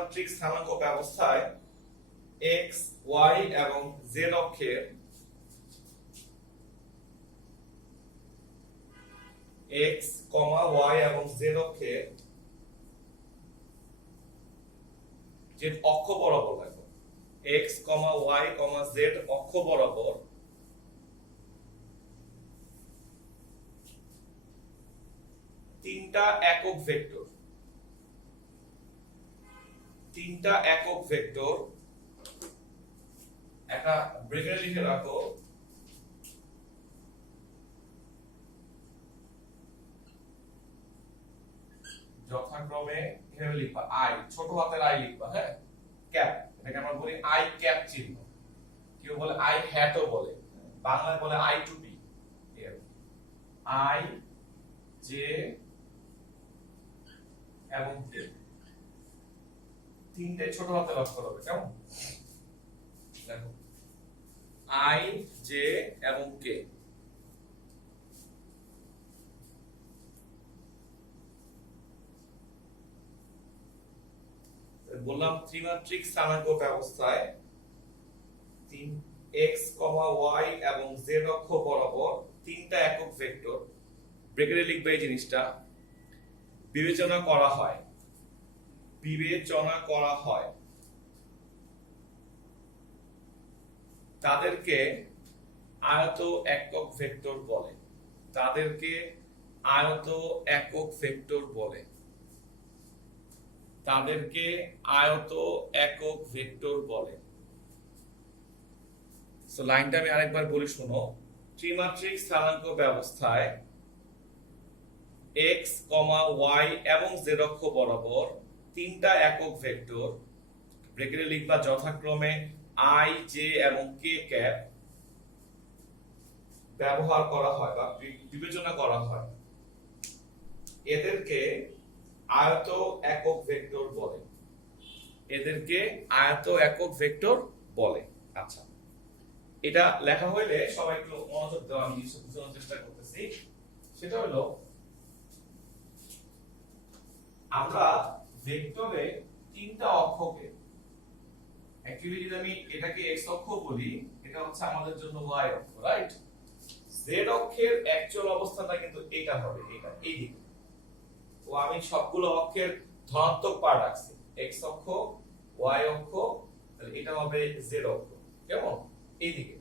ত্রিমাত্রিক স্থানাঙ্ক ব্যবস্থায় x y এবং z অক্ষের x, y এবং z অক্ষের যে অক্ষ বরাবর দেখো x, y, z অক্ষ বরাবর তিনটা একক ভেক্টর একটা ব্রেকেটে লিখে রাখো যথাক্রমে এখানে লিখবা আই, ছোট হাতের আই লিখবা, হ্যাঁ, ক্যাপ, এটাকে আমরা বলি আই ক্যাপ চিহ্ন, কেউ বলে আই হ্যাটও বলে, বাংলায় বলে আই টুপি, আই জে এবং কে তিনটে ছোট হাতের অক্ষর হবে, কেমন? দেখো আই জে এবং কে বললাম ত্রিমাত্রিক স্থানাঙ্ক ব্যবস্থায় x, y এবং z অক্ষ বরাবর তিনটা একক ভেক্টর, ব্রেকেটে লিখবে এই জিনিসটা, বিবেচনা করা হয় তাদেরকে আয়ত একক ভেক্টর বলে। সো লাইনটা আমি আরেকবার বলি, শোনো। ত্রিমাত্রিক স্থানাঙ্ক ব্যবস্থায় x, y এবং z অক্ষ বরাবর তিনটা একক ভেক্টর, ব্রেকেটে লিখবা যথাক্রমে i, j এবং k ক্যাপ, ব্যবহার করা হয় বা বিবেচনা করা হয়, এদেরকে আয়ত একক ভেক্টর বলে। আচ্ছা, এটা লেখা হইলে সবাই একটু মনোযোগ দেওয়া, আমি বোঝানোর চেষ্টা করতেছি। সেটা হলো, আমরা ভেক্টরে তিনটা অক্ষকে, অ্যাকচুয়ালি যদি আমি এটাকে x অক্ষ বলি, এটা হচ্ছে আমাদের জন্য y অক্ষ, রাইট? z অক্ষের অ্যাকচুয়াল অবস্থাটা কিন্তু এটা হবে, এটা এই দিকে। তো আমি সবগুলো অক্ষের ধনাত্মক পার্ট রাখছি, x অক্ষ, y অক্ষ, তাহলে এটা হবে z অক্ষ, কেমন? এই দিকে।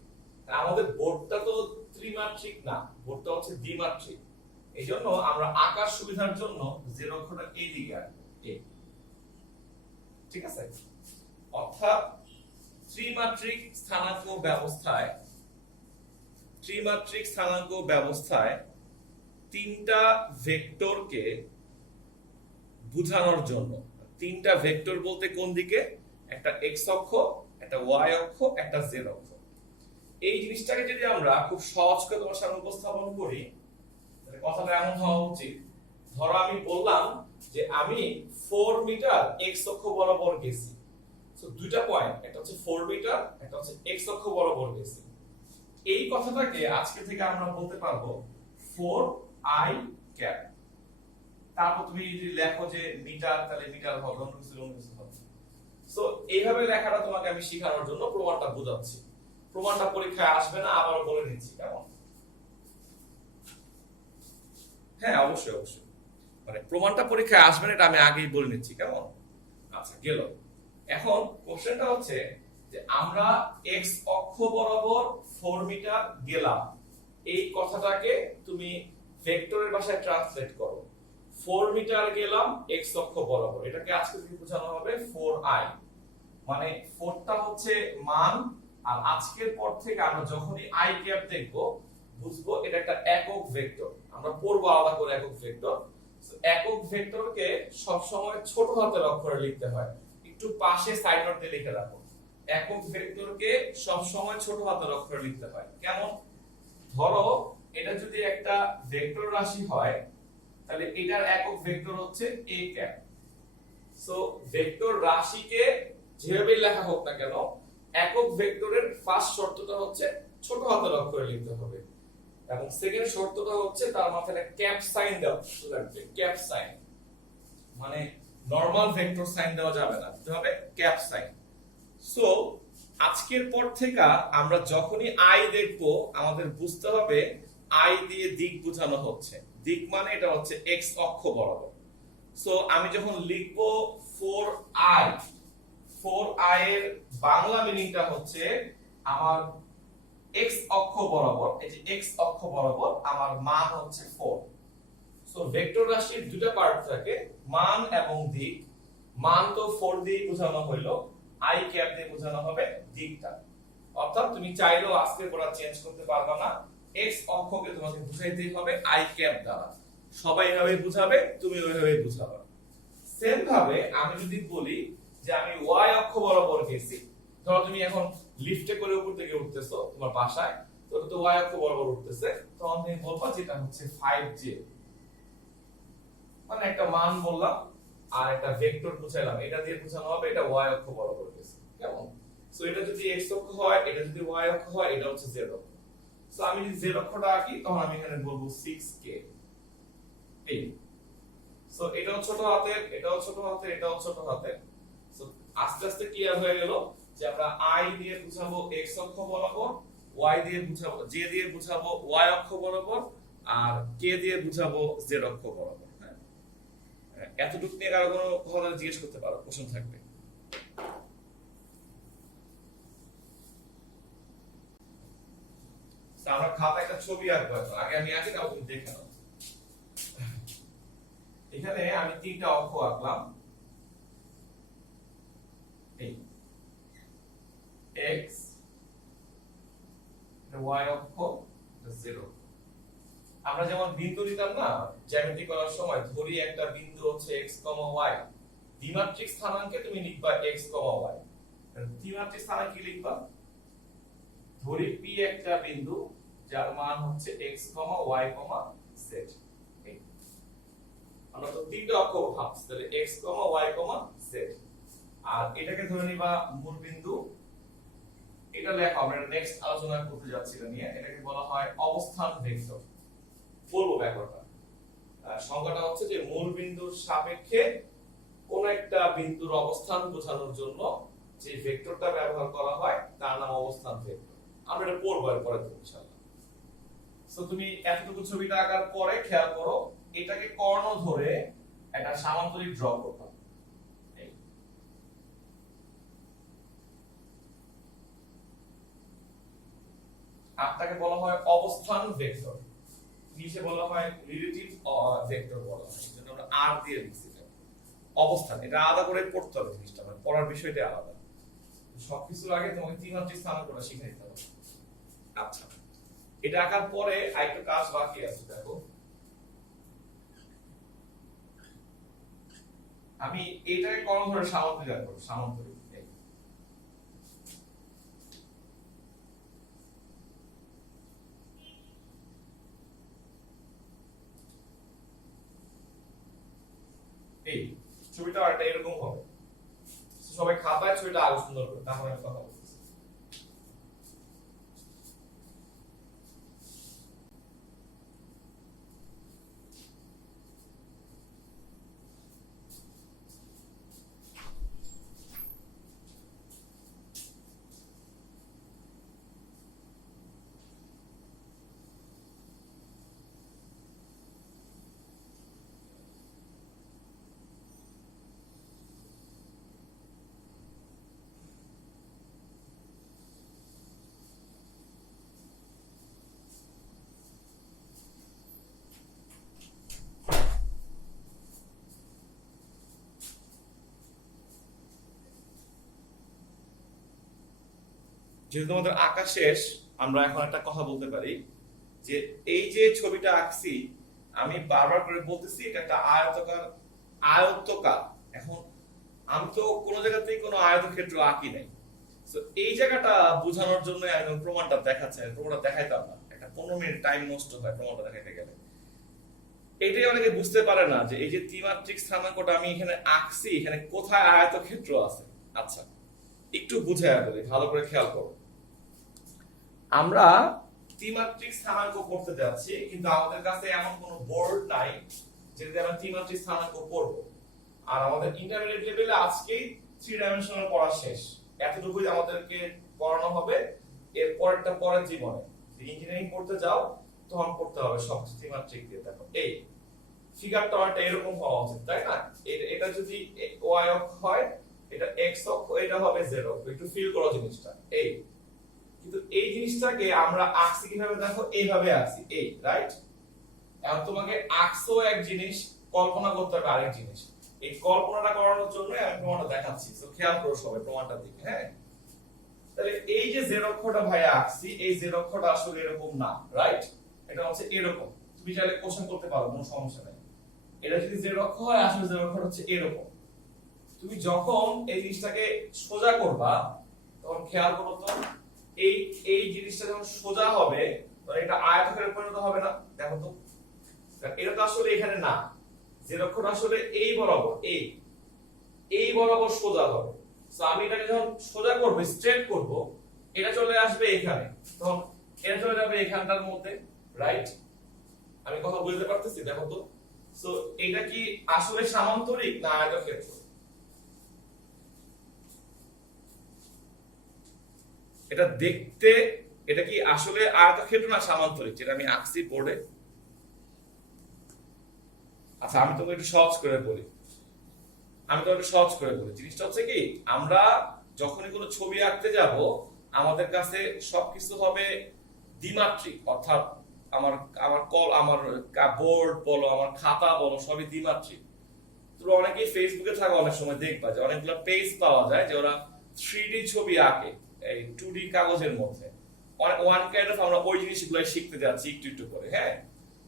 আমাদের বোর্ডটা তো ত্রিমাত্রিক না, বোর্ডটা হচ্ছে দ্বিমাত্রিক। এইজন্য আমরা আকার সুবিধার জন্য z অক্ষটা এই দিকে আনবো, ঠিক আছে? অর্থাৎ ত্রিমাত্রিক স্থানাঙ্ক ব্যবস্থায় তিনটা ভেক্টরকে বোঝানোর জন্য, তিনটা ভেক্টর বলতে কোন দিকে? একটা x অক্ষ, একটা y অক্ষ, একটা z অক্ষ। এই জিনিসটাকে যদি আমরা খুব সহজ করে তোমার সামনে উপস্থাপন করি, তাহলে কথাটা এমন হওয়া উচিত, ধরো আমি বললাম যে আমি 4 মিটার x অক্ষ বরাবর গেছি। সো দুইটা পয়েন্ট, একটা হচ্ছে 4 মিটার, একটা হচ্ছে x অক্ষ বরাবর গেছি। এই কথাটাকে আজকে থেকে আমরা বলতে পারবো 4i ক্যাপ। তারপর তুমি যদি লেখো যে মিটার, তাহলে মিটার হবে, অন্য কিছু হবে। সো এইভাবে লেখাটা তোমাকে আমি শেখানোর জন্য প্রমাণটা বোঝাচ্ছি। প্রমাণটা পরীক্ষায় আসবে না, আবার বলে নিচ্ছি, কেমন? হ্যাঁ, অবশ্যই মানে প্রমাণটা পরীক্ষায় আসবে না, এটা আমি আগেই বলে নিচ্ছি, কেমন? আচ্ছা, গেল। এখন কোশ্চেনটা হচ্ছে যে আমরা x অক্ষ বরাবর 4 মিটার গেলাম, এই কথাটাকে তুমি ভেক্টরের ভাষায় ট্রান্সলেট করো। 4 মিটার গেলাম x অক্ষ বরাবর, এটাকে আজকে থেকে বোঝানো হবে 4i, মানে 4টা হচ্ছে মান, আর আজকের পর থেকে আমরা যখনই i ক্যাপ দেখব, বুঝবো এটা একটা একক ভেক্টর। আমরা পড়বো আলাদা করে একক ভেক্টর। একক ভেক্টরকে সব সময় ছোট হাতের অক্ষরে লিখতে হয়, একটু পাশে সাইড নোট দিয়ে লিখে রাখো। একক ভেক্টরকে সব সময় ছোট হাতের অক্ষরে লিখতে হয়, কেমন? ধরো এটা যদি একটা ভেক্টর রাশি হয়, তাহলে এটার একক ভেক্টর হচ্ছে a ক্যাপ। সো ভেক্টর রাশিকে যেভাবে লেখা হোক না কেন, একক ভেক্টরের ফার্স্ট শর্তটা হচ্ছে ছোট হাতের অক্ষরে লিখতে হবে, এবং সেকেন্ড শর্তটা হচ্ছে তার মাথায় একটা ক্যাপ সাইন দেওয়া লাগবে। ক্যাপ সাইন মানে নরমাল ভেক্টর সাইন দেওয়া যাবে না, দিতে হবে ক্যাপ সাইন। সো আজকের পর থেকে আমরা যখনই আই দেখব আমাদের বুঝতে হবে আই দিয়ে দিক বোঝানো হচ্ছে। দিক মানে এটা হচ্ছে এক্স অক্ষ বরাবর। সো আমি যখন লিখবো 4i, 4i এর বাংলা মিনিংটা হচ্ছে আমার এক্স অক্ষ বরাবর, এই যে এক্স অক্ষ বরাবর আমার মান হচ্ছে 4। সো ভেক্টর রাশির দুটো পার্ট থাকে, মান এবং দিক। মান তো 4 দিয়ে বোঝানো হলো, আই ক্যাপ দিয়ে বোঝানো হবে দিকটা। অর্থাৎ তুমি চাইলেও আজকে পড়া চেঞ্জ করতে পারবে না, এক্স অক্ষকে তোমাকে বুঝাইতেই হবে আই ক্যাপ দ্বারা। সবাই এভাবে বুঝাবে, তুমি ওইভাবে বুঝাবে। সেম ভাবে আমি যদি বলি যে আমি ওয়াই অক্ষ বরাবর গেছি, ধরো তুমি এখন লিফটে করে উপর থেকে উঠতেছো তোমার বাসায়, তো ওয়াই অক্ষ বরাবর উঠতেছে, তখন তুমি বলবা যেটা হচ্ছে 5j, মানে একটা মান বললাম আর একটা ভেক্টর বুঝাইলাম, এটা দিয়ে বোঝানো হবে এটা ওয়াই অক্ষ বরাবর গেছে। কেমন? সো এটা যদি x অক্ষ হয়, এটা যদি y অক্ষ হয়, এটা হচ্ছে z অক্ষ। সো আমি যদি z অক্ষটা আঁকি তখন আমি এখানে বলবো 6k। এই সো এটাও ছোট হাতের, এটাও ছোট হাতের, এটাও ছোট হাতের। সো আস্তে আস্তে ক্লিয়ার হয়ে গেল যে আমরা i দিয়ে বুঝাবো x অক্ষ বরাবর, y দিয়ে বুঝাবো, j দিয়ে বুঝাবো y অক্ষ বরাবর, আর k দিয়ে বুঝাবো z অক্ষ বরাবর। হ্যাঁ, এতটুকু নিয়ে কারো কোনো কথা জিজ্ঞেস করতে পারো, প্রশ্ন থাকবে? আমরা খাতায় একটা ছবি আঁকবো, আগে আমি আঁকি তাও তুমি দেখে নাও। এখানে আমি 3টা অক্ষ আঁকলাম, এই x, y অক্ষ, z। আমরা যেমন বিন্দু নিতাম না জ্যামিতি করার সময়, ধরি একটা বিন্দু হচ্ছে x, y, দ্বিমাত্রিক স্থানাঙ্কে তুমি লিখবা x, y। দ্বিমাত্রিক স্থানাঙ্কে কি লিখবা? ধরি p একটা বিন্দু যার মান হচ্ছে x, y, z। আমরা তো 3টা অক্ষ ভাবছি, তাহলে x, y, z। আর এটাকে ধরে নিবা মূল বিন্দু। এটা লেখা আমরা নেক্সট আলোচনা করতে যাচ্ছি এটা নিয়ে। এটাকে বলা হয় অবস্থান ভেক্টর। বলবো ব্যাপারটা, সংজ্ঞাটা হচ্ছে যে মূল বিন্দুর সাপেক্ষে কোন একটা বিন্দুর অবস্থান বোঝানোর জন্য যে ভেক্টরটা ব্যবহার করা হয় তার নাম অবস্থান ভেক্টর। আমরা এটা পড়বো পরে ইনশাআল্লাহ। সো তুমি এতটুকু ছবিটা আঁকার পরে খেয়াল করো, এটাকে কর্ণ ধরে একটা সামান্তরিক ড্র করবা। আরটাকে বলা হয় অবস্থান ভেক্টর, নিচে বলা হয় রিলেটিভ ভেক্টর বলা হয়। এজন্য আমরা আর দিয়ে লিখছি অবস্থান। এটা আলাদা করে পড়তে হবে জিনিসটা, মানে পড়ার বিষয়টা আলাদা। সবকিছুর আগে তোমাকে ত্রিমাত্রিক স্থানাঙ্কটা শিখে নিতে হবে। আচ্ছা, এটা আঁকার পরে আরেকটা কাজ বাকি আছে। দেখো আমি এটাকে কর্ণ ধরে সামান্তরিক আঁকবো, সামান্তরিক। এই ছবিটা একটা এরকম হবে। সবাই খাতায় ছবিটা আরো সুন্দর করে, তাহলে আমি কথা বলতেছি। যেহেতু তোমাদের আঁকা শেষ, আমরা এখন একটা কথা বলতে পারি যে এই যে ছবিটা আঁকছি, আমি বারবার করে বলতেছি এটা একটা আয়তাকার, আয়তকার। এখন আমি তো কোনো জায়গাতেই কোনো আয়তক্ষেত্র আঁকি নাই। তো এই জায়গাটা বোঝানোর জন্য আমি প্রমাণটা দেখাচ্ছি, প্রমাণটা দেখাইতাম না, একটা 15 মিনিট টাইম নষ্ট হয় প্রমাণটা দেখাইতে গেলে। এটাই অনেকে বুঝতে পারে না যে এই যে ত্রিমাত্রিক স্থানাঙ্কটা আমি এখানে আঁকছি, এখানে কোথায় আয়তক্ষেত্র আছে। আচ্ছা, একটু বুঝাইয়া বলি, ভালো করে খেয়াল করো। আমরা ত্রিমাত্রিক স্থানাঙ্ক করতে যাচ্ছি, কিন্তু আমাদের কাছে এমন কোনো বোর্ড নাই যেটাতে আমরা ত্রিমাত্রিক স্থানাঙ্ক করব। আর আমাদের ইন্টারমিডিয়েট লেভেলে আজকেই 3 ডাইমেনশনাল পড়া শেষ, এতটুকুই আমাদেরকে পড়ানো হবে। এর পরেরটা পরের জীবনে ইঞ্জিনিয়ারিং পড়তে যাও তখন পড়তে হবে সব ত্রিমাত্রিক দিয়ে। দেখো এই ফিগারটা একটা এরকম হওয়া উচিত, তাই না? এটা যদি y অক্ষ হয়, এটা x অক্ষ, এটা হবে z অক্ষ। একটু ফিল করো জিনিসটা। এই কিন্তু এই জিনিসটাকে আমরা আঁকছি কিভাবে? দেখো এইভাবে আঁকছি, এই রাইট। এখন তোমাকে আঁকছো এক জিনিস, কল্পনা করতে হবে আরেক জিনিস। এই কল্পনাটা করানোর জন্য আমি প্রমাণটা দেখাচ্ছি, তো খেয়াল করো সবাই প্রমাণটার দিকে। হ্যাঁ, তাহলে এই যে z অক্ষটা ভাইয়া আঁকছি, এই z অক্ষটা আসলে এরকম না, রাইট? এটা হচ্ছে এরকম। তুমি চাইলে কোশ্চেন করতে পারো, কোনো সমস্যা নাই। এটা যদি z অক্ষ হয়, আসলে z অক্ষটা হচ্ছে এরকম। তুমি যখন এই জিনিসটাকে সোজা করবা, তখন খেয়াল করো তো, এই এই জিনিসটা যখন সোজা হবে, তখন এটা আয়তক্ষেত্রে পরিণত হবে না? দেখো তো, এটা তো আসলে এখানে না, z অক্ষটা আসলে এই বরাবর, এই বরাবর সোজা হবে। সো আমি এটাকে যখন সোজা করব, স্ট্রেট করব, এটা চলে আসবে এখানে, তখন এটা চলে যাবে এখানটার মধ্যে, রাইট? আমি কথা বুঝতে পারতেছি? দেখো তো, সো এটা কি আসলে সামান্তরিক না আয়তক্ষেত্র? এটা দেখতে, এটা কি আসলে আয়তক্ষেত্র না সামান্তরিক যেটা আমি আঁকছি বোর্ডে? আচ্ছা, আমি তোমাকে একটু সহজ করে বলি। জিনিসটা হচ্ছে কি, আমরা যখনই কোনো ছবি আঁকতে যাব, আমাদের কাছে সবকিছু হবে দ্বিমাত্রিক, অর্থাৎ আমার আমার বোর্ড বলো, আমার খাতা বলো, সবই দ্বিমাত্রিক। তোমরা অনেকেই ফেসবুকে থাকো, অনেক সময় দেখবা যে অনেকগুলো পেজ পাওয়া যায় যে ওরা 3D ছবি আঁকে এই 2D কাগজের মধ্যে। ওয়ান কাইন্ড অফ আমরা ওই জিনিসগুলো শিখতে যাচ্ছি একটু একটু করে। হ্যাঁ,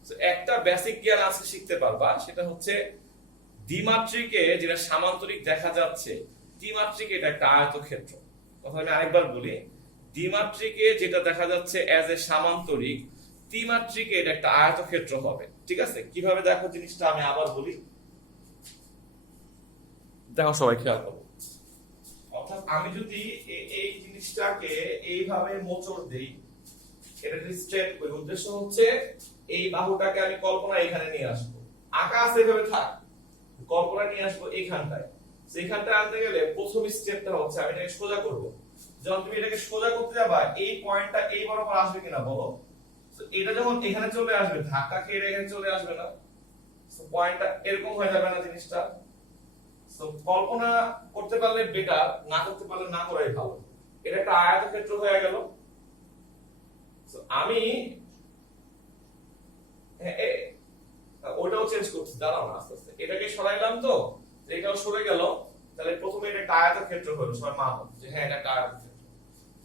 তো একটা বেসিক জ্ঞান আজকে শিখতে পারবা, সেটা হচ্ছে দ্বিমাত্রিকে যেটা সামান্তরিক দেখা যাচ্ছে, ত্রিমাত্রিকে এটা একটা আয়তক্ষেত্র। কথা আমি আরেকবার বলি, দ্বিমাত্রিকে যেটা দেখা যাচ্ছে অ্যাজ এ সামান্তরিক, ত্রিমাত্রিকে এটা একটা আয়তক্ষেত্র হবে। ঠিক আছে? কিভাবে দেখো জিনিসটা আমি আবার বলি, দেখো সবাই খেয়াল করো। অর্থাৎ আমি যদি এই জিনিসটাকে এইভাবে মোচড় দেই, এটা যদি স্ট্রেট করি, উদ্দেশ্য হচ্ছে এই বাহুটাকে আমি কল্পনা এখানে নিয়ে আসবো। আকাশ এভাবে থাক, কল্পনা নিয়ে আসবো এইখানটায়। সেইখানটা আনতে গেলে প্রথম স্টেপটা হচ্ছে আমি এটাকে সোজা করব। যখন তুমি এটাকে সোজা করতে যাবা, এই পয়েন্টটা এই বরাবর আসবে কিনা বলো? তো এটা যখন এখানে চলে আসবে, ধাক্কা খেয়ে এখানে চলে আসবে না? তো পয়েন্টটা এরকম হয়ে যাবে না জিনিসটা? তো কল্পনা করতে পারলে বেটার, না করতে পারলে না করাই ভালো। এটা একটা আয়তক্ষেত্র হয়ে গেল। তো আমি ওটাও চেঞ্জ করছি, দাঁড়াও না, আস্তে আস্তে এটাকে সরাইলাম, তো এটাও সরে গেল। তাহলে প্রথমে এটা একটা আয়তক্ষেত্র হলো, সবাই মানো যে হ্যাঁ এটা একটা আয়তক্ষেত্র।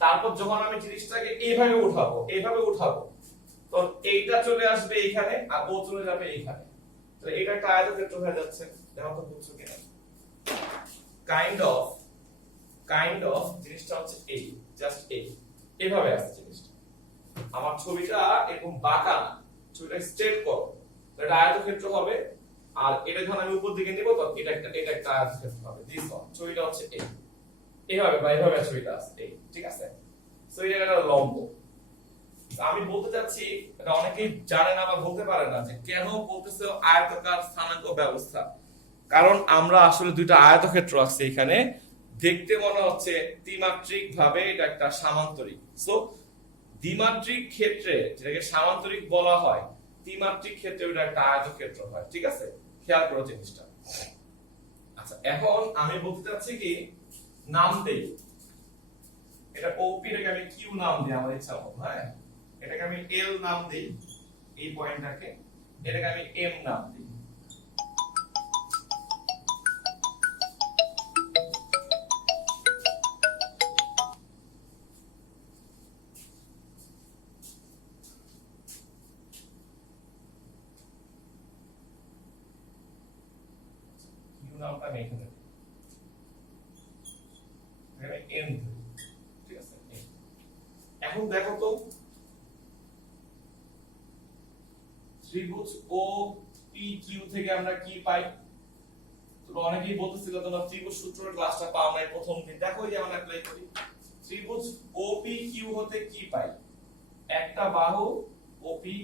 তারপর যখন আমি জিনিসটাকে এইভাবে উঠাবো, তো এইটা চলে আসবে এইখানে, আর ও চলে যাবে এইখানে। তাহলে এটা একটা আয়তক্ষেত্র হয়ে যাচ্ছে। দেখো তো বুঝছো কিনা? কাইন্ড অফ জিনিসটা হচ্ছে এই, জাস্ট এইভাবে আসছে জিনিসটা। আমার ছবিটা এরকম বাঁকা না, ছবিটা স্ট্রেট করো, এটা আয়তক্ষেত্র হবে। আর এটা যখন আমি উপর দিকে নিব, তো এটা একটা আয়তক্ষেত্র হবে। দিস ওয়ান, ছবিটা হচ্ছে এইভাবে বা এইভাবে ছবিটা আসছে ঠিক আছে? সো এটা একটা লম্ব। আমি বলতে চাচ্ছি, এটা অনেকেই জানে না বা বলতে পারে না যে কেন বলতেছে আয়তাকার স্থানাঙ্ক ব্যবস্থা। কারণ আমরা আসলে দুইটা আয়তক্ষেত্র আছে এখানে, দেখতে মনে হচ্ছে ত্রিমাত্রিক ভাবে এটা একটা সামান্তরিক। সো দ্বিমাত্রিক ক্ষেত্রে যেটাকে সামান্তরিক বলা হয়, ত্রিমাত্রিক ক্ষেত্রে এটা একটা আয়তক্ষেত্র হয়। ঠিক আছে? খেয়াল করো জিনিসটা। আচ্ছা, এখন আমি বলতে চাচ্ছি কি, নাম দেই, এটা ওপি, এটাকে আমি কিউ নাম দিই আমার ইচ্ছা মতো। হ্যাঁ, এটাকে আমি এল নাম দিই, এই পয়েন্টটাকে, এটাকে আমি এম নাম দিই। নামটা আমি এখানে দিই, এখানে এম দিই। ঠিক আছে? এখন দেখো তো, ত্রিভুজ ও পি কিউ থেকে আমরা কি পাই? তোমরা অনেকেই বলতেছিল তোমরা ত্রিভুজ সূত্রের ক্লাসটা পাও নাই প্রথম দিন। দেখো এই যে আমরা অ্যাপ্লাই করি, ত্রিভুজ ওপি কিউ হতে কি পাই? একটা বাহু ওপি,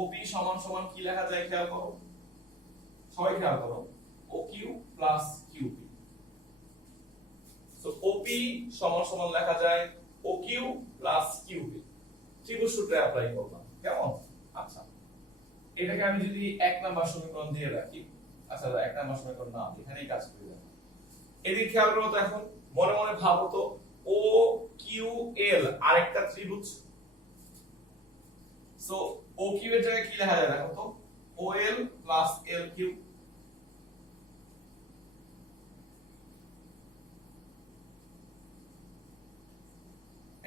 ওপি সমান সমান কি লেখা যায় খেয়াল করো, সবাই খেয়াল করো, OQ plus QP। So OP সমান সমান লেখা যায় OQ প্লাস QP। ত্রিভুজ সূত্রে অ্যাপ্লাই করলাম, কেমন? আচ্ছা, এটাকে আমি যদি 1 নাম্বার সমীকরণ দিয়ে রাখি, আচ্ছা 1 নাম্বার সমীকরণ না, এখানেই কাজ করে যাব। এদিকে খেয়াল করো তো, এখন মনে মনে ভাবো তো, OQL আরেকটা ত্রিভুজ। সো OQ এর জায়গায় কি লেখা যায় দেখো তো, OL প্লাস LQ।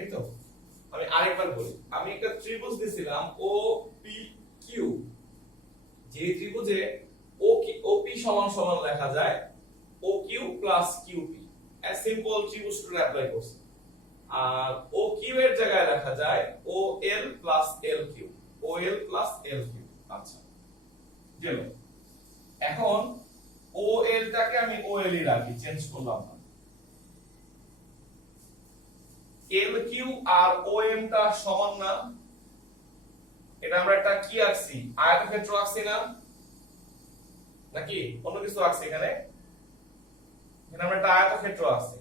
এই তো, আমি আরেকবার বলি, আমি একটা ত্রিভুজ দিছিলাম OPQ, যে ত্রিভুজে OP সমান সমান লেখা যায় OQ plus QP। A simple ত্রিভুজ সূত্র অ্যাপ্লাই করছি। আর OQ এর জায়গায় লেখা যায় OL plus LQ, OL plus LQ। আচ্ছা, গেল। এখন OL টাকে আমি OL ই রাখি, চেঞ্জ করলাম না। LQ আর OM টা সমান না? এটা আমরা একটা কি আঁকছি, আয়তক্ষেত্র আঁকছি না, নাকি অন্য কিছু আঁকছি? এখানে এখানে আমরা একটা আয়তক্ষেত্র আঁকছি।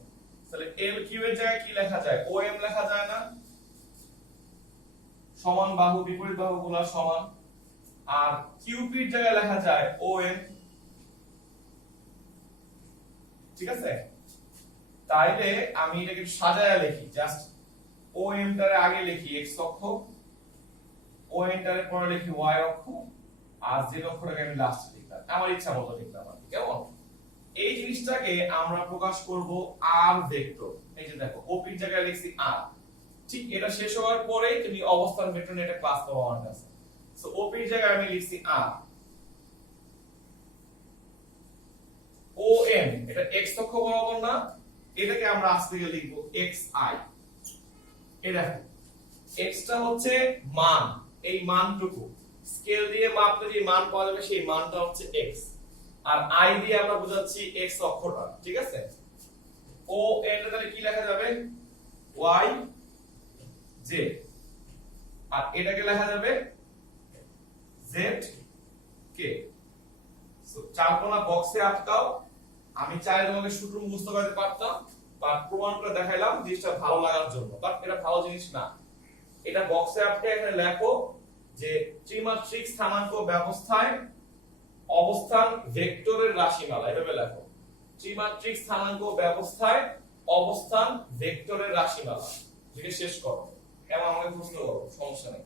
তাহলে LQ এর জায়গায় কি লেখা যায়? OM লেখা যায় না? সমান বাহু বিপরীত বাহুগুলো সমান। আর QP এর জায়গায় লেখা যায় OM। ঠিক আছে, তাইলে আমি এটাকে সাজায়া লিখি, জাস্ট OM টারে আগে লিখি x অক্ষ, OM টারে পরে লিখি y অক্ষ, আর z অক্ষটাকে আমি লাস্টে লিখলাম, আমার ইচ্ছা মতো লিখলাম আর কি, কেমন? এই জিনিসটাকে আমরা প্রকাশ করব r ভেক্টর। এই যে দেখো OP এর জায়গায় লিখছি r, ঠিক এটা শেষ হওয়ার পরেই তুমি অবস্থান ভেক্টর নিয়ে একটা ক্লাস পাবো আমার কাছে। সো OP এর জায়গায় আমি লিখছি r। OM এটা x অক্ষ বরাবর না, এটাকে আমরা আজ থেকে লিখব xi। এই দেখো x টা হচ্ছে মান, এই মানটুকু স্কেল দিয়ে মাপলে যে মান পাওয়া যাবে সেই মানটা হচ্ছে x, আর i দিয়ে আমরা বোঝাচ্ছি x অক্ষটা। ঠিক আছে, ও এর তাহলে কি লেখা যাবে? y z, আর এটাকে লেখা যাবে z k। সো চার কোণা বক্সে আটকাও। আমি চাই তোমাকে সূত্র মুখস্থ করতে পারতাম, বা প্রমাণ করে দেখাইলাম জিনিসটা ভালো লাগার জন্য, বাট এটা ভালো জিনিস না। এটা বক্সে আটকে এখানে লেখো যে ত্রিমাত্রিক স্থানাঙ্ক ব্যবস্থায় অবস্থান ভেক্টরের রাশিমালা, এভাবে লেখো, ত্রিমাত্রিক স্থানাঙ্ক ব্যবস্থায় অবস্থান ভেক্টরের রাশিমালা। যেটা শেষ করো, কেমন আমাকে প্রশ্ন করো, সমস্যা নেই।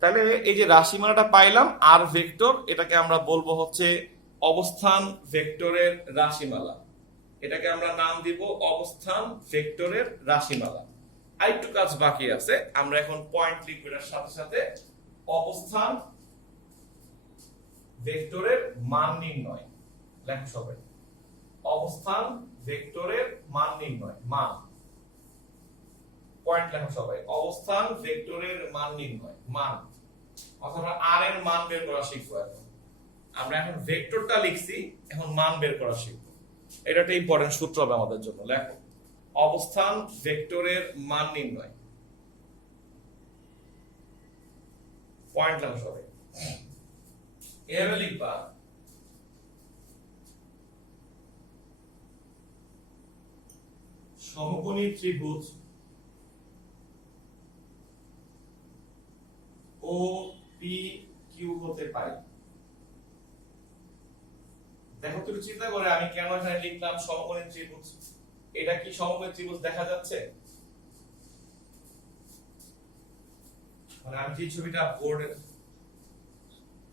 তাহলে এই যে রাশিমালাটা পাইলাম আর ভেক্টর, এটাকে আমরা বলবো হচ্ছে অবস্থান ভেক্টরের রাশিমালা। এটাকে আমরা নাম দিব অবস্থান ভেক্টরের রাশিমালা। আরেকটু কাজ বাকি আছে, আমরা এখন পয়েন্ট লিখব এর সাথে সাথে। অবস্থান ভেক্টরের মান নির্ণয়, লেখো সবাই, অবস্থান ভেক্টরের মান নির্ণয়, মান, পয়েন্ট লেখো সবাই, অবস্থান ভেক্টরের মান নির্ণয়, মান, অথবা আর এর মান বের করা শিখবো। এখন আমরা এখন ভেক্টরটা লিখছি, এখন মান বের করা শিখবো। এটা একটা ইম্পর্টেন্ট সূত্র হবে আমাদের জন্য। লেখো অবস্থান ভেক্টরের মান নির্ণয়, পয়েন্ট লেখো সবাই। এভাবে লিখবা, সমকোণী ত্রিভুজ ও পি কিউ হতে পারে। দেখো তুমি চিন্তা করে আমি কেন এখানে লিখলাম সমকোণী ত্রিভুজ। এটা কি সমকোণী ত্রিভুজ দেখা যাচ্ছে? মানে আমি যে ছবিটা বোর্ডে,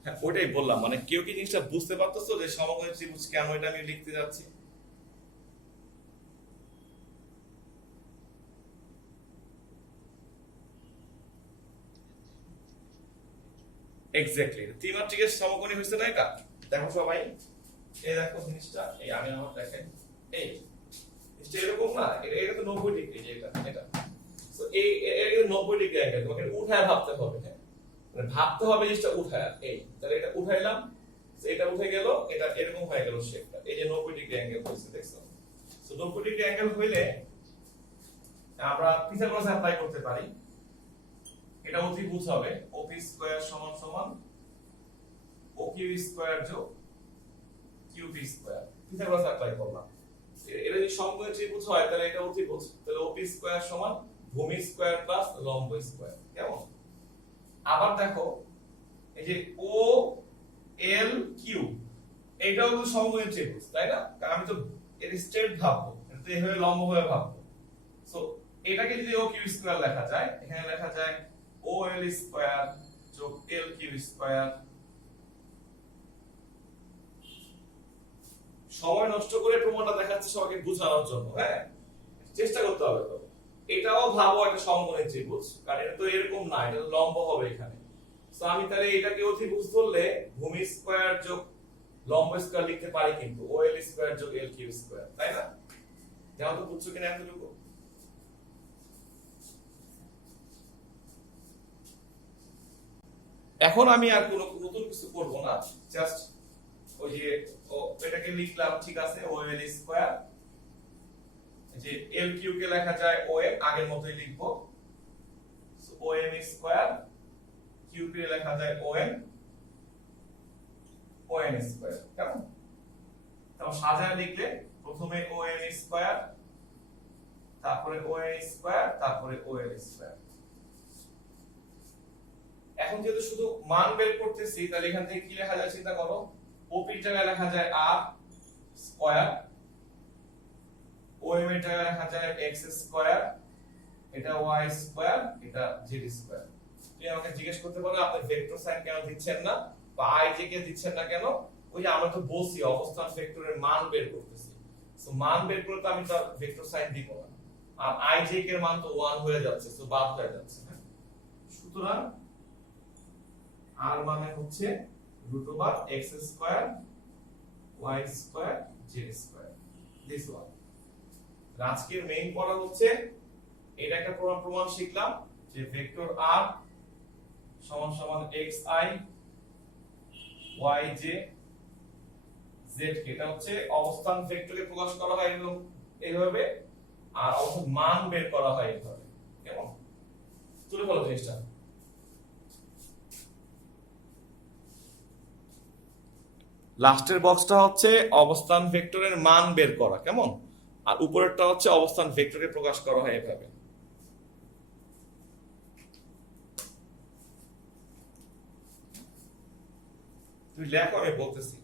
হ্যাঁ ওইটাই বললাম, মানে কেউ কি জিনিসটা বুঝতে পারতেছো যে সমকোণী ত্রিভুজ কেন এটা আমি লিখতে যাচ্ছি? এক্স্যাক্টলি ত্রিমাত্রিকের সমকোণী হইছে না এটা। দেখো সবাই, এই দেখো জিনিসটা, এই আমি আমার দেখেন, এই জিনিসটা এরকম না, এটা তো 90 ডিগ্রি, যে এটা সো এই এটা 90 ডিগ্রি অ্যাঙ্গেল, তোমাকে উঠায় ভাবতে হবে। হ্যাঁ, মানে ভাবতে হবে জিনিসটা উঠায়। এই তাহলে এটা উঠাইলাম, এটা উঠে গেল, এটা এরকম হয়ে গেল শেপটা, এই যে 90 ডিগ্রি অ্যাঙ্গেল হইছে, দেখছো? সো 90 ডিগ্রি অ্যাঙ্গেল হইলে আমরা পিথাগোরাস অ্যাপ্লাই করতে পারি। এটা অতিভুজ হবে ওপি স্কয়ার সমান সমান ওকিউ স্কয়ার যোগ কিউপি স্কয়ার। পিথাগোরাস অ্যাপ্লাই করলাম। এটা যদি সমকোণী ত্রিভুজ হয় তাহলে এটা অতিভুজ, তাহলে ওপি স্কয়ার সমান ভূমি স্কয়ার প্লাস লম্ব স্কয়ার। কেমন? আবার দেখো এই যে ও এল কিউ এটাও তো সমকোণী ত্রিভুজ, তাই না? কারণ আমি তো এর স্ট্রেট ভাববো, এটা তো এইভাবে লম্ব হয়ে ভাববো। সো এটাকে যদি ও কিউ স্কয়ার লেখা যায়, এখানে লেখা যায় ও এল স্কয়ার যোগ এল কিউ স্কয়ার। সময় নষ্ট করে প্রমাণটা দেখাচ্ছে সবাইকে বোঝানোর জন্য, হ্যাঁ চেষ্টা করতে হবে। তো এটাও ভাবো একটা সমকোণী ত্রিভুজ, কারণ এটা তো এরকম না, এটা তো লম্ব হবে এখানে। সো আমি তাহলে এটাকে অতিভুজ ধরলে ভূমি স্কয়ার যোগ লম্ব স্কয়ার লিখতে পারি, কিন্তু ও এল স্কয়ার যোগ এল কিউ স্কয়ার, তাই না? জানো তো বুঝছো কিনা এতটুকু? এখন আমি আর কোনো নতুন কিছু করব না, জাস্ট ওই যে এটাকে লিখলাম, ঠিক আছে, ও এল স্কয়ার, যে এল কিউ কে লেখা যায় ও এম, আগের মতই লিখবো, সো ও এম স্কয়ার, কিউ কে লেখা যায় ও এম স্কয়ার। কেমন? তাহলে সাজায় লিখলে প্রথমে ও এম স্কয়ার, তারপরে ও এম স্কয়ার, তারপরে ও এল স্কয়ার। এখন যেহেতু শুধু মান বের করতেছি, তাহলে এখান থেকে কি লেখা যায় চিন্তা করো। ওপি এর জায়গায় লেখা যায় আর স্কয়ার, ওএম এর জায়গায় লেখা যায় এক্স স্কয়ার, এটা ওয়াই স্কয়ার, এটা জেড স্কয়ার। তুমি আমাকে জিজ্ঞেস করতে পারো আপনি ভেক্টর সাইন কেন দিচ্ছেন না বা আইজে কে দিচ্ছেন না কেন? ওই যে আমরা তো বলছি অবস্থান ভেক্টরের মান বের করতেছি, সো মান বের করতে আমি তো ভেক্টর সাইন দিব না, আর আইজে এর মান তো 1 হয়ে যাচ্ছে, সো বাদ হয়ে যাচ্ছে। হ্যাঁ, সুতরাং আর মানে হচ্ছে √x square y square z square, this one. আজকের মেইন পড়া হচ্ছে এটা একটা প্রমাণ শিখলাম যে ভেক্টর r সমান সমান xi yj z কে, এটা হচ্ছে অবস্থান ভেক্টরে প্রকাশ করা হয় এবং এইভাবে, আর অবস্থান মান বের করা হয় এইভাবে। কেমন? তুলে ফেলো জিনিসটা। লাস্টের বক্সটা হচ্ছে অবস্থান ভেক্টরের মান বের করা, কেমন? আর উপরেরটা হচ্ছে অবস্থান ভেক্টরে প্রকাশ করা হয় এভাবে। তুই লেখো, আমি বলতেছি।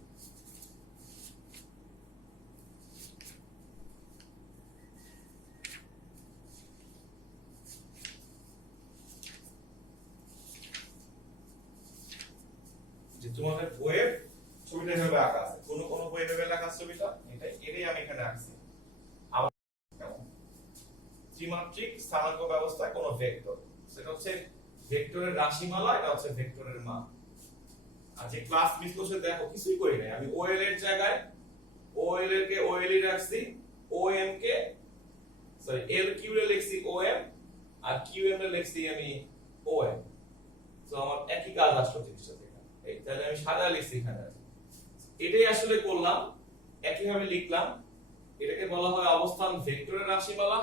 যে তোমাদের বইয়ের ছবিটা এভাবে আঁকা আছে, কোন কোন বই এভাবে লেখা আছে ছবিটা, এটাই আমি এখানে আঁকছি। আবার কেমন? ত্রিমাত্রিক স্থানাঙ্ক ব্যবস্থায় কোন ভেক্টর, সেটা হচ্ছে ভেক্টরের রাশিমালা, এটা হচ্ছে ভেক্টরের মান। আর যে ক্লাস মিস করছে দেখো কিছুই করি নাই, আমি ওএল এর জায়গায় ওএল এর কে ওএল ই রাখছি, ওএম কে সরি এল কিউ এ লিখছি ওএম, আর কিউএম এ লিখছি আমি ওএম। সো আমার একই কাজ আসলো জিনিসটা থেকে, এই তাহলে আমি সাদা লিখছি এখানে, এটাই আসলে করলাম, একই ভাবে লিখলাম। এটাকে বলা হয় অবস্থান ভেক্টরের রাশিমালা,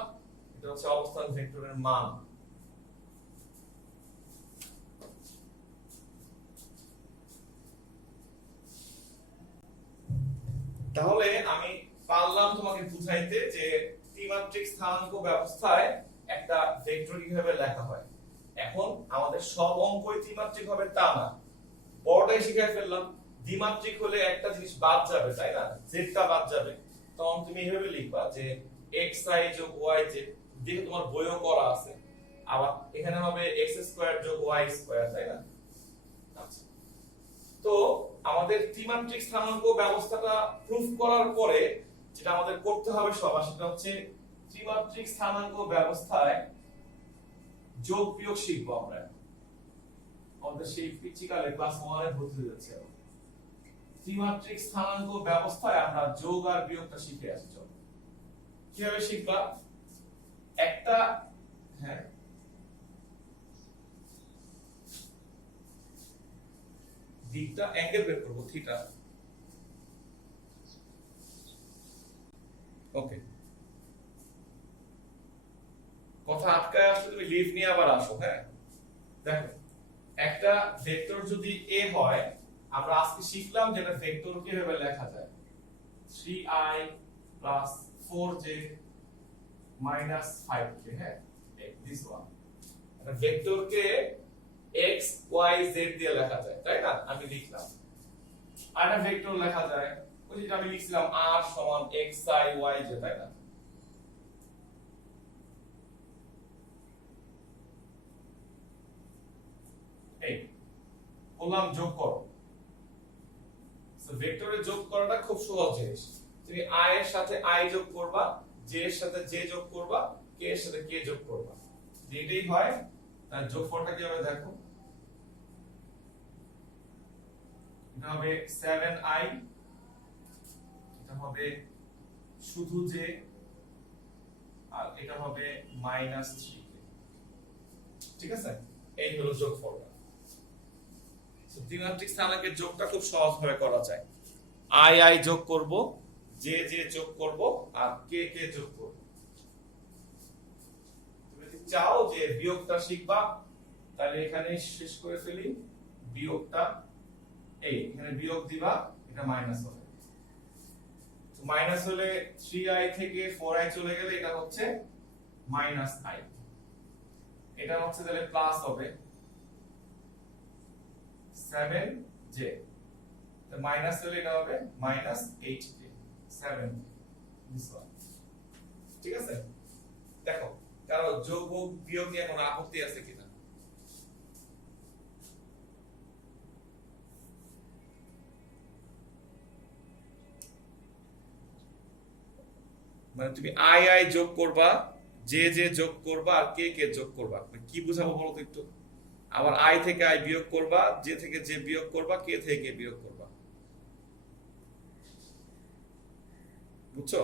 এটা হচ্ছে অবস্থান ভেক্টরের মান। তাহলে আমি পারলাম তোমাকে বুঝাইতে যে ত্রিমাত্রিক স্থানাঙ্ক ব্যবস্থায় একটা ভেক্টর কিভাবে লেখা হয়। এখন আমাদের সব অঙ্কই ত্রিমাত্রিক হবে তা না, বড়টাই শিখাই ফেললাম। দ্বিমাত্রিক হলে একটা জিনিস বাদ যাবে, তাই না? জেডটা বাদ যাবে, তখন তুমি এইভাবে লিখবা যে xi যোগ yj, যেহেতু তোমার বইও করা আছে। আবার এখানে হবে x স্কয়ার যোগ y স্কয়ার, তাই না? আচ্ছা, তো আমাদের ত্রিমাত্রিক স্থানাঙ্ক ব্যবস্থাটা প্রুফ করার পরে যেটা আমাদের করতে হবে সবার, সেটা হচ্ছে ত্রিমাত্রিক স্থানাঙ্ক ব্যবস্থায় যোগ বিয়োগ শিখবো আমরা। আমাদের সেই পিচিকালে ক্লাস 1 এ ভর্তি হয়ে যাচ্ছে। ত্রিমাত্রিক স্থানাঙ্ক ব্যবস্থায় আমরা যোগ আর বিয়োগটা শিখে আসছি। চলো কিভাবে শিখবা? একটা হ্যাঁ দিকটা অ্যাঙ্গেল বের করব, থিটা। ওকে, কথা আটকায় আসলে তুমি লিভ নিয়ে আবার আসো। হ্যাঁ, দেখো একটা ভেক্টর যদি a হয়, আমরা আজকে শিখলাম যে এটা ভেক্টর কিভাবে লেখা যায়। 3i plus 4j minus 5k, হ্যাঁ, this one একটা ভেক্টরকে x y z দিয়ে লেখা যায়, তাই না? আমি লিখলাম। আর একটা ভেক্টর লেখা যায়, ওই যেটা আমি লিখছিলাম r সমান xi yj, তাই না? এই বললাম যোগ করো। সো ভেক্টরে যোগ করাটা খুব সহজ জিনিস। তুমি i এর সাথে i যোগ করবা, j এর সাথে j যোগ করবা, k এর সাথে k যোগ করবা। এটাই হয়, তার যোগফলটা কি হবে দেখো। এটা হবে 7i, এটা হবে শুধু j, আর এটা হবে -3k। ঠিক আছে, এই হলো যোগফলটা। সো ত্রিমাত্রিক স্থানাঙ্কের যোগটা খুব সহজভাবে করা যায়। i যোগ করব, j যোগ করব, আর k যোগ করব। তুমি যদি চাও যে বিয়োগটা শিখবা, তাহলে এখানে শেষ করে ফেলি। বিয়োগটা এই এখানে বিয়োগ দিবা, এটা মাইনাস হবে। তো মাইনাস হলে 3i থেকে 4i চলে গেলে এটা হচ্ছে -i, এটা হচ্ছে তাহলে প্লাস হবে 7j, তো মাইনাস হলে এটা হবে -8k, 7k, this one। ঠিক আছে, দেখো কারো যোগ ও বিয়োগ নিয়ে কোনো আপত্তি আছে কিনা? মানে তুমি i যোগ করবা, j যোগ করবা, আর k যোগ করবা। কি বুঝাবো বলো তো একটু। আবার i থেকে i বিয়োগ করবা, j থেকে j বিয়োগ করবা, k থেকে k বিয়োগ করবা। বুঝছো?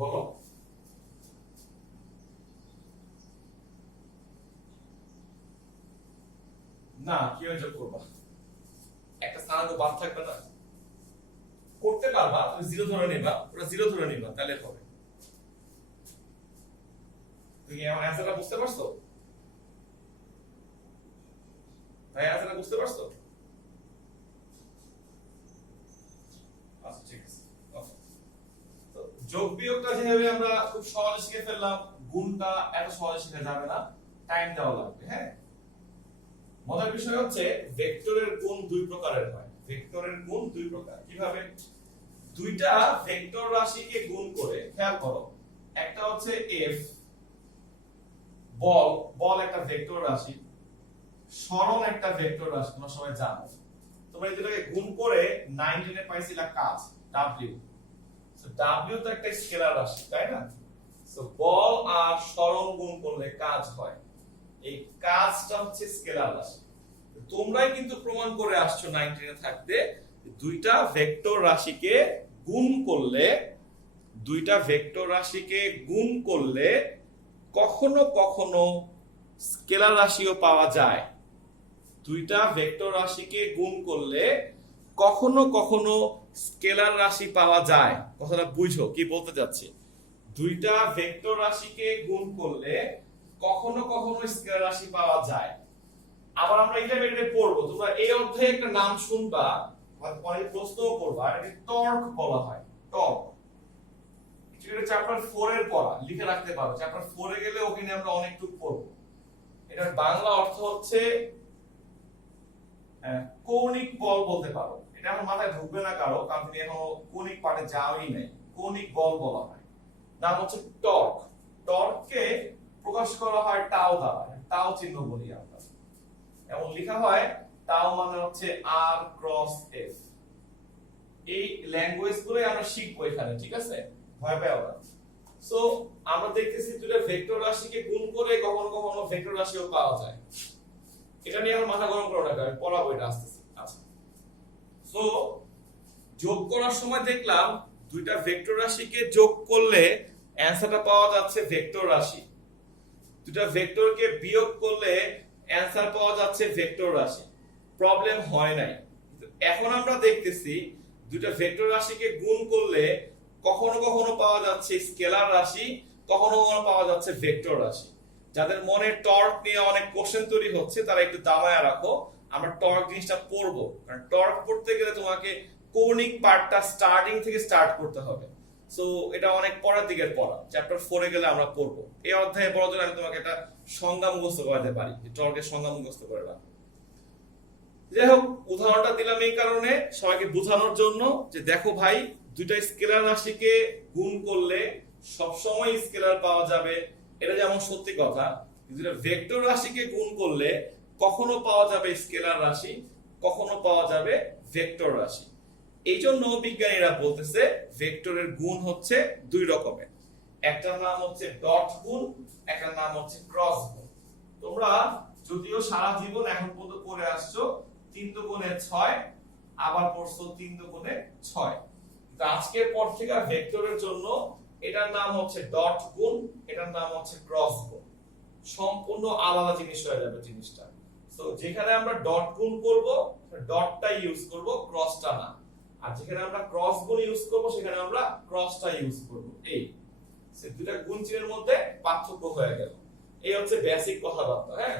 বলো। না, কিভাবে যোগ করবা? একটা স্থানাঙ্ক বাদ থাকবে না? করতে পারবা, তুমি জিরো ধরে নিবা, ওটা জিরো ধরে নিবা, তাহলে হবে। তুমি আমার অ্যানসারটা বুঝতে পারছো? ভাই অ্যানসারটা বুঝতে পারছো? আচ্ছা ঠিক আছে। তো যোগ বিয়োগটা যেভাবে আমরা খুব সহজে শিখে ফেললাম, গুণটা এত সহজে শেখা যাবে না, টাইম দেওয়া লাগবে। হ্যাঁ, মজার বিষয় হচ্ছে ভেক্টরের গুণ দুই প্রকারের হয়। ভেক্টরের গুণ দুই প্রকার। কিভাবে? দুইটা ভেক্টর রাশিকে গুণ করে, খেয়াল করো, একটা হচ্ছে f, বল একটা ভেক্টর রাশি, সরণ একটা ভেক্টর রাশি, তোমরা সবাই জানো। তোমরা এই দুটোকে গুণ করে 19 এ পাইছিলা কাজ w। সো w তো একটা স্কেলার রাশি, তাই না? সো বল আর সরণ গুণ করলে কাজ হয়। এই কাজটা হচ্ছে স্কেলার রাশি। তোমরাই কিন্তু প্রমাণ করে আসছো 19 এ থাকতে, দুইটা ভেক্টর রাশিকে গুণ করলে, কখনো কখনো স্কেলার রাশিও পাওয়া যায়। দুইটা ভেক্টর রাশিকে গুণ করলে কখনো কখনো স্কেলার রাশি পাওয়া যায়। কথাটা বুঝো কি বলতে যাচ্ছি। দুইটা ভেক্টর রাশিকে গুণ করলে কখনো কখনো স্কেলার রাশি পাওয়া যায়। আবার আমরা এটা বের করে পড়বো। তোমরা এই অধ্যায়ে একটা নাম শুনবা, অনেক প্রশ্নও করবা, এটাকে টর্ক বলা হয়। টর্ক এটা চ্যাপ্টার 4 এর পড়া, লিখে রাখতে পারো। চ্যাপ্টার 4 এ গেলে ওখানে আমরা অনেকটুকু পড়বো। এটার বাংলা অর্থ হচ্ছে কৌণিক বল বলতে পারো। এটা আমার মাথায় ঢুকবে না কারো, কারণ তুমি এখনো কৌণিক পাঠে যাওই নাই। কৌণিক বল বলা হয়, নাম হচ্ছে টর্ক। টর্ককে প্রকাশ করা হয় টাও দ্বারা, টাও চিহ্ন বলি আমরা। এমন লেখা হয়, টাও মানে হচ্ছে r ক্রস f। এই ল্যাঙ্গুয়েজ গুলো আমরা শিখবো এখানে, ঠিক আছে? ভয় পাও না। সো আমরা দেখতেছি দুটো ভেক্টর রাশিকে গুণ করে কখনো কখনো ভেক্টর রাশিও পাওয়া যায়। এটা নিয়ে আমার মাথা গরম করো না, আমি পড়াবো এটা আসতেছি। আচ্ছা, সো যোগ করার সময় দেখলাম দুইটা ভেক্টর রাশিকে যোগ করলে অ্যানসারটা পাওয়া যাচ্ছে ভেক্টর রাশি। দুটা ভেক্টরকে বিয়োগ করলে অ্যানসার পাওয়া যাচ্ছে ভেক্টর রাশি। প্রবলেম হয় নাই। এখন আমরা দেখতেছি দুইটা ভেক্টর রাশিকে গুণ করলে কখনো কখনো পাওয়া যাচ্ছে স্কেলার রাশি, কখনো কখনো পাওয়া যাচ্ছে ভেক্টর রাশি। যাদের মনে টর্ক নিয়ে অনেক কোশ্চেন তৈরি হচ্ছে তারা একটু দামায় রাখো, আমরা টর্ক জিনিসটা পড়বো, কারণ টর্ক পড়তে গেলে তোমাকে কৌণিক পার্টটা স্টার্টিং থেকে স্টার্ট করতে হবে। সো এটা অনেক পরের দিকের পড়া, চ্যাপ্টার 4 এ গেলে আমরা পড়বো। এই অধ্যায়ে পড়ার জন্য আমি তোমাকে একটা সংজ্ঞা মুখস্থ করাতে পারি, যে টর্কের সংজ্ঞা মুখস্থ করে রাখো। যাই হোক, উদাহরণটা দিলাম এই কারণে সবাইকে বোঝানোর জন্য যে দেখো ভাই, দুইটা স্কেলার রাশিকে গুণ করলে সবসময় স্কেলার পাওয়া যাবে, এটা যেমন সত্যি কথা। দুইটা ভেক্টর রাশিকে গুণ করলে কখনো পাওয়া যাবে স্কেলার রাশি, কখনো পাওয়া যাবে ভেক্টর রাশি। এই জন্য বিজ্ঞানীরা বলতেছে ভেক্টরের গুণ হচ্ছে দুই রকমের, একটার নাম হচ্ছে ডট গুণ, একটার নাম হচ্ছে ক্রস গুণ। তোমরা যদিও সারা জীবন এখন পর্যন্ত পড়ে আসছো 3 দুগুণে 6, আবার পড়ছো 3 দুগুণে 6, কিন্তু আজকের পর থেকে ভেক্টরের জন্য এটার নাম হচ্ছে ডট গুণ, এটার নাম হচ্ছে ক্রস গুণ। সম্পূর্ণ আলাদা জিনিস হয়ে যাবে জিনিসটা। সো যেখানে আমরা ডট গুণ করব ডটটা ইউজ করব, ক্রসটা না। আর যেখানে আমরা ক্রস গুণ ইউজ করব সেখানে আমরা ক্রসটা ইউজ করব। এই সে দুটো গুণ চিহ্নের মধ্যে পার্থক্য হয়ে গেল। এই হচ্ছে বেসিক কথাবার্তা। হ্যাঁ,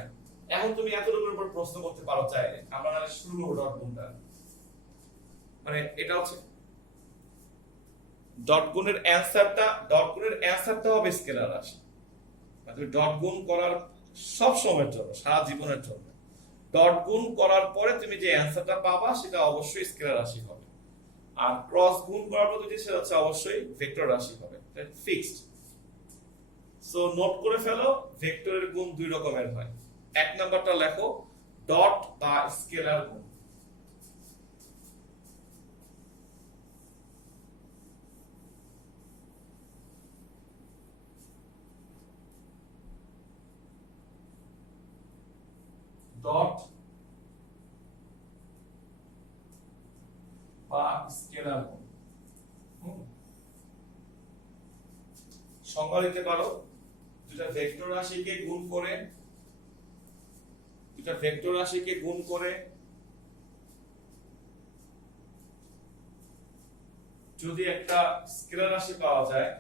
এখন তুমি এতটুকুর উপর প্রশ্ন করতে পারো চাইলে। আমরা মানে শুরু করব ডট গুণটা, মানে এটা হচ্ছে ডট গুণের অ্যানসারটা হবে স্কেলার রাশি। তুমি ডট গুণ করার সব সময়ের জন্য, সারা জীবনের জন্য ডট গুণ করার পরে তুমি যে অ্যানসারটা পাবা সেটা অবশ্যই স্কেলার রাশি হবে। আর ক্রস গুণ করার পর যেটা সেটা হচ্ছে অবশ্যই ভেক্টর রাশি হবে, ফিক্সড। সো নোট করে ফেলো, ভেক্টরের গুণ দুই রকমের হয়। এক নাম্বারটা লেখো, ডট বা স্কেলার গুণ। ডট বা স্কেলার গুণ সংজ্ঞা দিতে পারো, দুটা ভেক্টর রাশিকে গুণ করে যদি একটা স্কেলার রাশি পাওয়া যায়,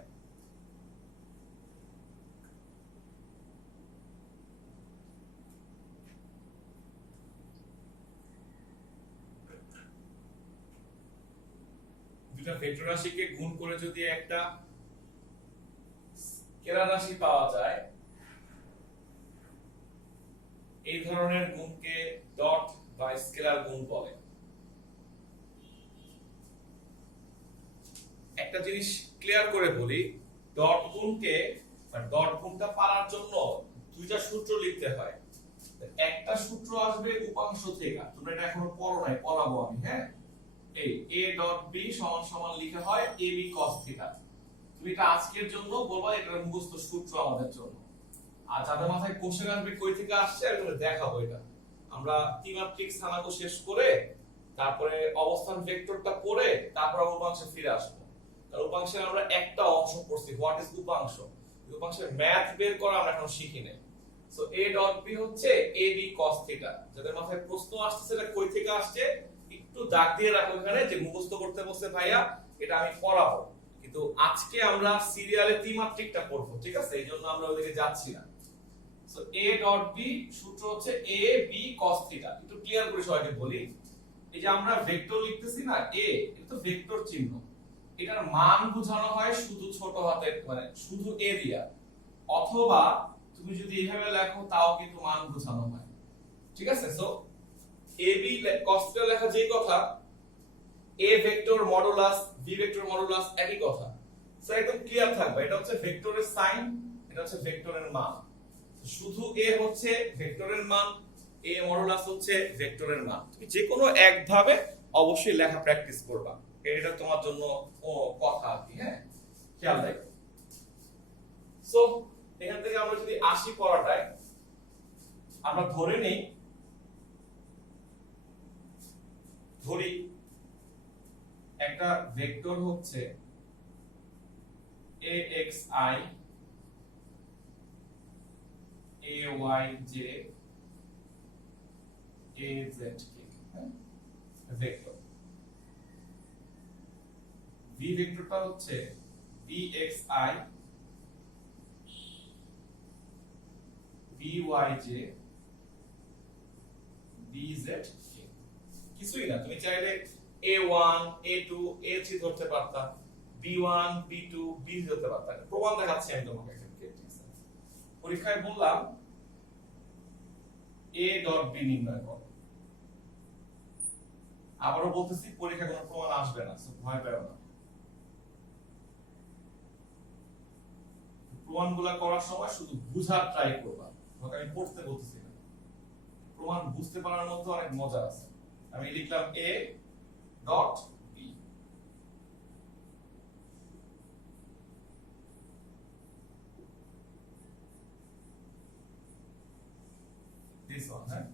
দুটা ভেক্টর রাশিকে গুণ করে যদি একটা স্কেলার রাশি পাওয়া যায়, এই ধরনের গুণকে ডট বা স্কেলার গুণ বলে। একটা জিনিস ক্লিয়ার করে বলি, ডট গুণটা পারার জন্য দুইটা সূত্র লিখতে হয়। একটা সূত্র আসবে উপাংশ থেকে, তোমরা এটা এখনো পড়ো নাই, পড়াবো আমি। হ্যাঁ, এই a ডট b সমান সমান লিখা হয় ab cos থিটা। তুমি এটা আজকের জন্য বলবা, এটা মুখস্থ সূত্র আমাদের জন্য। আর যাদের মাথায় কোশ্চেন আসবে কই থেকে আসছে আমি তোমাদের দেখাবো। এটা আমরা ত্রিমাত্রিক স্থানাঙ্ক শেষ করে তারপরে অবস্থান ভেক্টরটা পড়ে তারপর উপাংশে ফিরে আসবো। আর উপাংশের আমরা একটা অংশ পড়ছি, হোয়াট ইজ উপাংশ। উপাংশের ম্যাথ বের করা আমরা এখন শিখি নাই। সো a ডট b হচ্ছে ab cos থিটা। যাদের মাথায় প্রশ্ন আসছে সেটা কই থেকে আসছে একটু দাগ দিয়ে রাখো এখানে, যে মুখস্থ করতে বসে ভাইয়া এটা আমি পড়াবো, কিন্তু আজকে আমরা সিরিয়ালে ত্রিমাত্রিকটা পড়বো, ঠিক আছে? এইজন্য আমরা ওইদিকে যাচ্ছি না। সো a ডট b সূত্র হচ্ছে a b cos থিটা। একটু ক্লিয়ার করে সবাইকে বলি, এই যে আমরা ভেক্টর লিখতেছি না, a এটা তো ভেক্টর চিহ্ন, এটার মান বোঝানো হয় শুধু ছোট হাতের, মানে শুধু a দিয়া, অথবা তুমি যদি এইভাবে লেখো তাও কিন্তু মান বোঝানো হয়, ঠিক আছে? সো ab cos থিটা লেখা যেই কথা, a vector modulus b vector modulus একই কথা। সো একদম ক্লিয়ার থাকবে, এটা হচ্ছে ভেক্টরের সাইন, এটা হচ্ছে ভেক্টরের মান। শুধু a হচ্ছে ভেক্টরের মান, a মডুলাস হচ্ছে ভেক্টরের মান। তুমি যে কোনো একভাবে অবশ্যই লেখা প্র্যাকটিস করবা, এটা তোমার জন্য কথা আর কি। হ্যাঁ, খেয়াল রাখো। সো এখান থেকে আমরা যদি আসি পড়াটায়, আমরা ধরি একটা ভেক্টর হচ্ছে axi ayj azk, হ্যাঁ, ভেক্টর। ভি ভেক্টরটা হচ্ছে vxi vyj bz কিছুই না, তুমি চাইলে a1 a2 a3 ধরতে পারতা, b1 b2 b ধরতে পারতা। প্রমাণ দেখাচ্ছি আমি তোমাকে এখানে। পরীক্ষায় বললাম a ডট b নির্ণয় করো, আবারও বলতেছি পরীক্ষায় কোনো প্রমাণ আসবে না, সো ভয় পেও না। প্রমাণগুলো করার সময় শুধু বুঝার ট্রাই করবা, তোমাকে আমি পড়তে বলতেছি না। প্রমাণ বুঝতে পারার মধ্যে অনেক মজা আছে। আমি লিখলাম a dot b, this one, হ্যাঁ,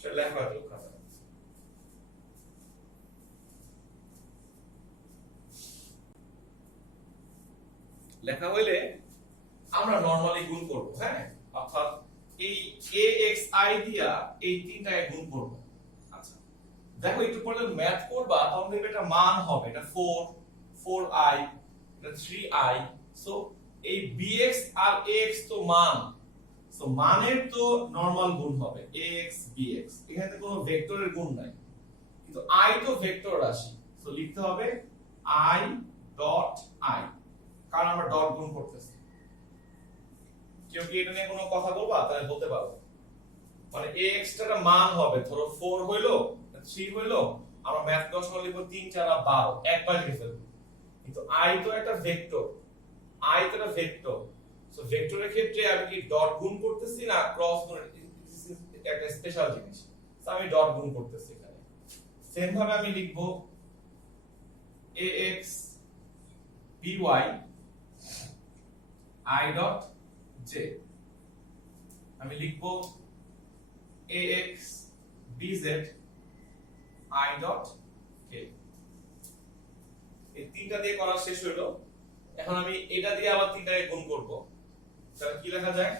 সেটা লেখা আছে খাতায়। লেখা হইলে আমরা নরমালি গুণ করব, হ্যাঁ, অর্থাৎ এই axi দিয়া এই তিনটাকে গুণ করব। আচ্ছা দেখো, একটু পরে ম্যাথ করবা তখন দেখবে এটা মান হবে, এটা 4 4i, এটা 3i। সো এই bx আর ax তো মান, সো মানের তো নরমাল গুণ হবে ax bx, এখানে কোনো ভেক্টরের গুণ নাই, কিন্তু i তো ভেক্টর রাশি, সো লিখতে হবে i ডট i, কারণ আমরা ডট গুণ করতেছি। কেউ কি এটা নিয়ে কোনো কথা বলবা? তাহলে বলতে পারো, মানে ax টার মান হবে, ধরো 4 হইলো 3 হইলো, আমরা ম্যাথ দশমিক লিখব 3 4 12, একবার লিখে ফেলবো। কিন্তু i তো একটা ভেক্টর, i তো একটা ভেক্টর, সো ভেক্টরের ক্ষেত্রে আমি কি ডট গুণ করতেছি না ক্রস গুণ, একটা স্পেশাল জিনিস, সো আমি ডট গুণ করতেছি এখানে। সেম ভাবে আমি লিখব ax by i dot j, আমি লিখব ax bz i dot k। এই তিনটা দিয়ে করা শেষ হলো, এখন আমি এটা দিয়ে আবার তিনটাকে গুণ করব, তাহলে কি লেখা যায়?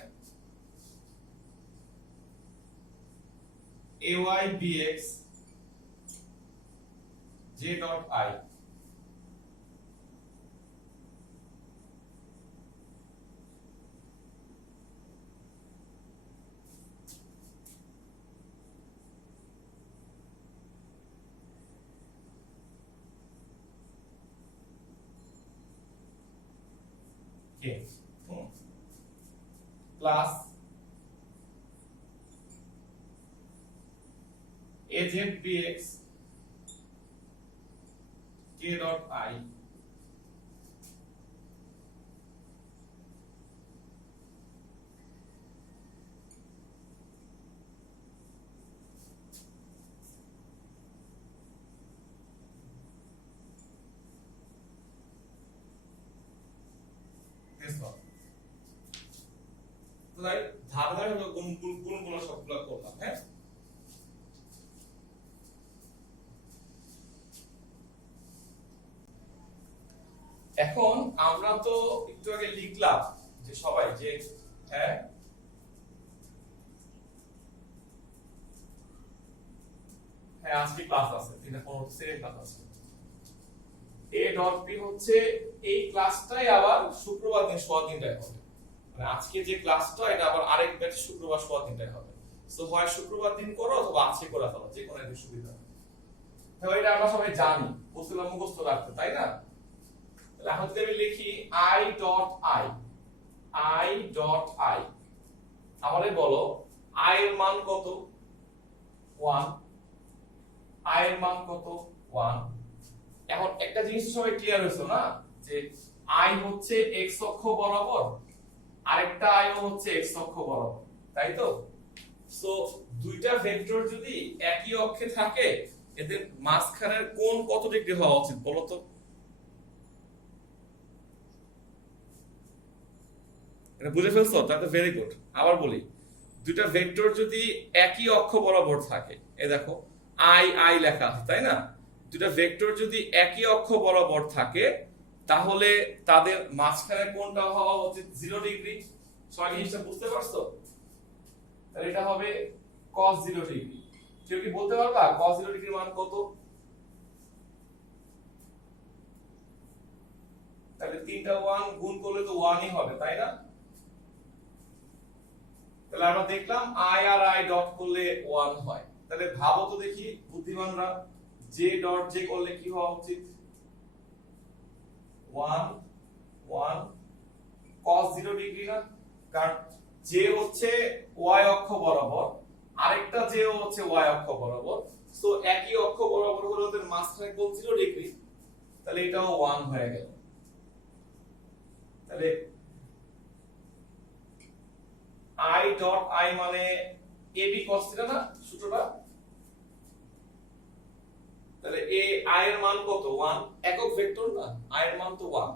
ay bx j dot i, plus az bx k dot i, ধার ধার হলো গুণগুলো সবগুলো করলাম, হ্যাঁ। এখন আমরা তো একটু আগে লিখলাম যে সবাই যে হ্যাঁ হ্যাঁ আজকে ক্লাস আছে, এটা কোন সেম ক্লাস আছে। a ডট b হচ্ছে এই ক্লাসটাই আবার শুক্রবার দিন সোয়া 3টায় হবে, মানে আজকে যে ক্লাসটা এটা আবার আরেক ব্যাচ শুক্রবার সোয়া 3টায় হবে। সো হয় শুক্রবার দিন করো অথবা আজকে করে ফেলো, যে কোনো একদিন সুবিধা। হ্যাঁ এটা আমরা সবাই জানি, বুঝলাম মুখস্থ রাখতে, তাই না? তাহলে এখন যদি আমি লিখি i dot i dot i, আমারে বলো i এর মান কত? 1, i এর মান কত? 1। এখন একটা জিনিস সবাই ক্লিয়ার হয়েছে না, যে i হচ্ছে x অক্ষ বরাবর, আরেকটা i হচ্ছে x অক্ষ বরাবর, তাই তো? সো দুইটা ভেক্টর যদি একই অক্ষে থাকে এদের মাঝখানের কোণ কত ডিগ্রি হওয়া উচিত বলো তো? এটা বুঝে ফেলছো? তাহলে ভেরি গুড। আবার বলি, দুইটা ভেক্টর যদি একই অক্ষ বরাবর থাকে, এই দেখো i i লেখা আছে, তাই না? দুইটা ভেক্টর যদি একই অক্ষ বরাবর থাকে তাহলে তাদের মাঝখানে কোণটা হওয়া উচিত 0 ডিগ্রি। সবাই জিনিসটা বুঝতে পারছো? তাহলে এটা হবে cos 0 ডিগ্রি। কেউ কি বলতে পারবা cos 0 ডিগ্রির মান কত? তিনটা 1 গুণ করলে তো 1ই হবে, তাই না? তাহলে আমরা দেখলাম i আর i ডট করলে 1 হয়। তাহলে ভাবো তো দেখি বুদ্ধিমানরা, j ডট j করলে কি হওয়া উচিত? 1 1 cos 0 ডিগ্রি না? কারণ j হচ্ছে y অক্ষ বরাবর, আরেকটা j হচ্ছে y অক্ষ বরাবর, সো একই অক্ষ বরাবর হলে ওদের মাঝখানে কোণ 0 ডিগ্রি, তাহলে এটাও 1 হয়ে গেল। তাহলে i ডট i মানে ab cos θ না সূত্রটা? তাহলে a i এর মান কত? 1, একক ভেক্টর না, i এর মান তো 1,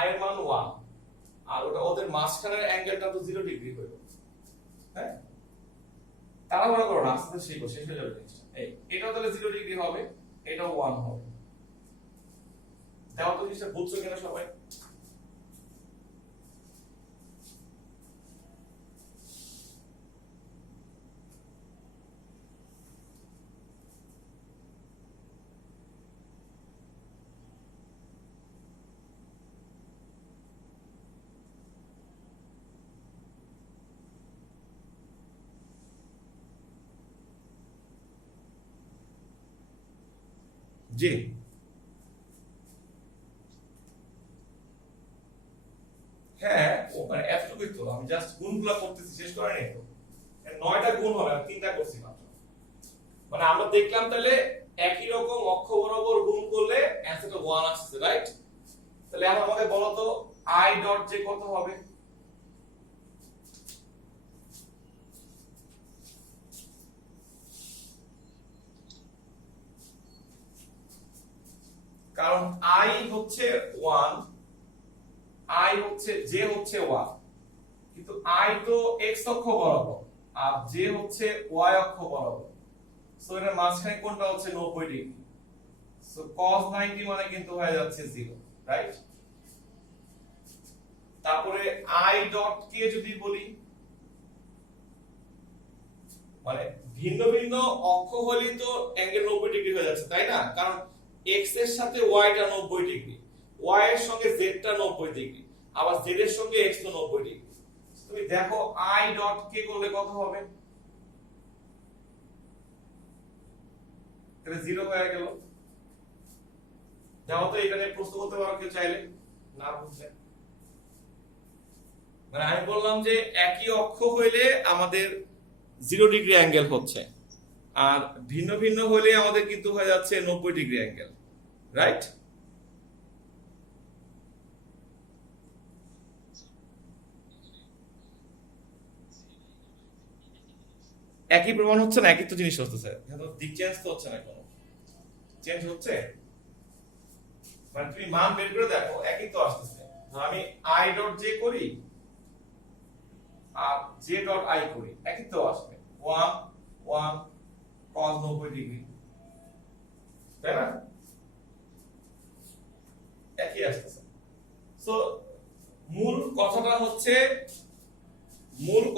i এর মান 1, আর ওদের মাঝখানের অ্যাঙ্গেলটা তো 0 ডিগ্রি হইল। হ্যাঁ, তাড়াহুড়া করো না, আস্তে আস্তে শিখো, শেষ হয়ে যাবে জিনিসটা। এই এটাও তাহলে 0 ডিগ্রি হবে, এটাও 1 হবে। দেখো তো জিনিসটা বুঝছো কিনা সবাই? জি, হ্যাঁ, ও মানে এতটুকুই তো, আমি জাস্ট গুণগুলো করতেছি, শেষ করে নাই তো। 9টা গুণ হবে, আমি 3টা করছি মাত্র। মানে আমরা দেখলাম তাহলে একই রকম অক্ষ বরাবর গুণ করলে অ্যান্সারটা 1 আসছে, রাইট? তাহলে এখন আমাকে বলো তো i ডট j কত হবে? কারণ i হচ্ছে 1, i হচ্ছে j হচ্ছে 1, কিন্তু i তো x অক্ষ বরাবর আর j হচ্ছে y অক্ষ বরাবর, সো এর মাঝখানে কোণটা হচ্ছে 90 ডিগ্রি, সো cos 90 মানে কিন্তু হয়ে যাচ্ছে 0, রাইট? তারপরে i ডট k যদি বলি, মানে ভিন্ন ভিন্ন অক্ষ হলেই তো অ্যাঙ্গেল 90 ডিগ্রি হয়ে যাচ্ছে, তাই না? কারণ x এর সাথে y টা 90 ডিগ্রি, y এর সঙ্গে z টা 90 ডিগ্রি, আবার z এর সঙ্গে x তো 90 ডিগ্রি। তুমি দেখো i ডট k করলে কত হবে? তাহলে 0 হয়ে গেল। দেখো তো এখানে প্রশ্ন করতে পারো কেউ চাইলে, না বুঝলে? মানে আমি বললাম যে একই অক্ষ হইলে আমাদের 0 ডিগ্রি অ্যাঙ্গেল হচ্ছে, আর ভিন্ন ভিন্ন হলে আমাদের কিন্তু হয়ে যাচ্ছে 90 ডিগ্রি অ্যাঙ্গেল, রাইট? একই প্রমাণ হচ্ছে না, একই তো জিনিস হচ্ছে, দিক চেঞ্জ তো হচ্ছে না, কোনো চেঞ্জ হচ্ছে? মানে তুমি মান বের করে দেখো, একই তো আসতেছে। আমি i ডট j করি আর j ডট i করি, একই তো আসবে, 1 1 cos 90 ডিগ্রি, তাই না? একই আসতেছে। সো মূল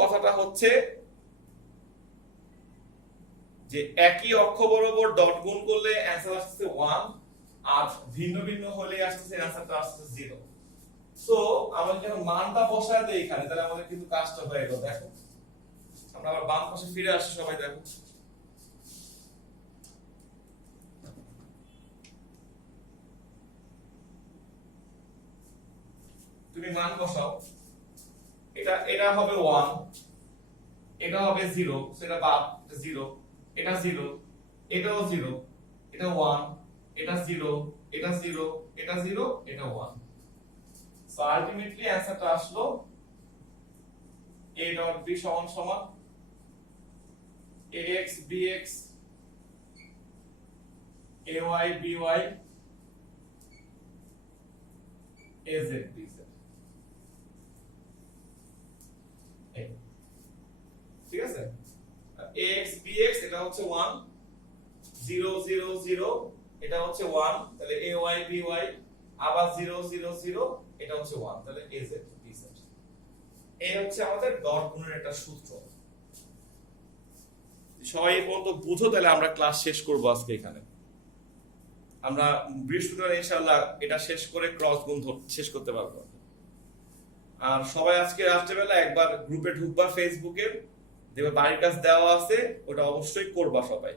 কথাটা হচ্ছে যে একই অক্ষ বরাবর ডট গুণ করলে অ্যান্সার আসছে 1, আর ভিন্ন ভিন্ন হলে আসছে অ্যান্সারটা আসছে 0। সো আমরা যখন মানটা বসায় দেই এখানে, তাহলে আমাদের কিন্তু কাজটা হয়ে গেল। দেখো আমরা আবার বাম পাশে ফিরে আসি, সবাই দেখো। তুমি মান বসাও, এটা হবে 1, এটা হবে 0, সেটা বাদ, 0, এটা 0, এটাও 0, এটা 1, এটা 0, এটা 0, এটা 0, এটা 1। সো আলটিমেটলি অ্যানসারটা আসলো a ডট b সমান সমান ax bx ay by az dz। ঠিক আছে? ax bx এটা হচ্ছে 1, 0 0 0, এটা হচ্ছে 1, তাহলে ay by আবার 0 0 0, এটা হচ্ছে 1, তাহলে az dz। এই হচ্ছে আমাদের ডট গুণের একটা সূত্র। সবাই এই পর্যন্ত বুঝো, তাহলে আমরা ক্লাস শেষ করব আজকে এখানে। আমরা বৃহস্পতিবার ইনশাআল্লাহ এটা শেষ করে ক্রস গুণ শেষ করতে পারবো। আর সবাই আজকে রাত্রেবেলা একবার গ্রুপে ঢুকবা, ফেসবুকে দেখবে বাড়ির কাজ দেওয়া আছে, ওটা অবশ্যই করবা সবাই।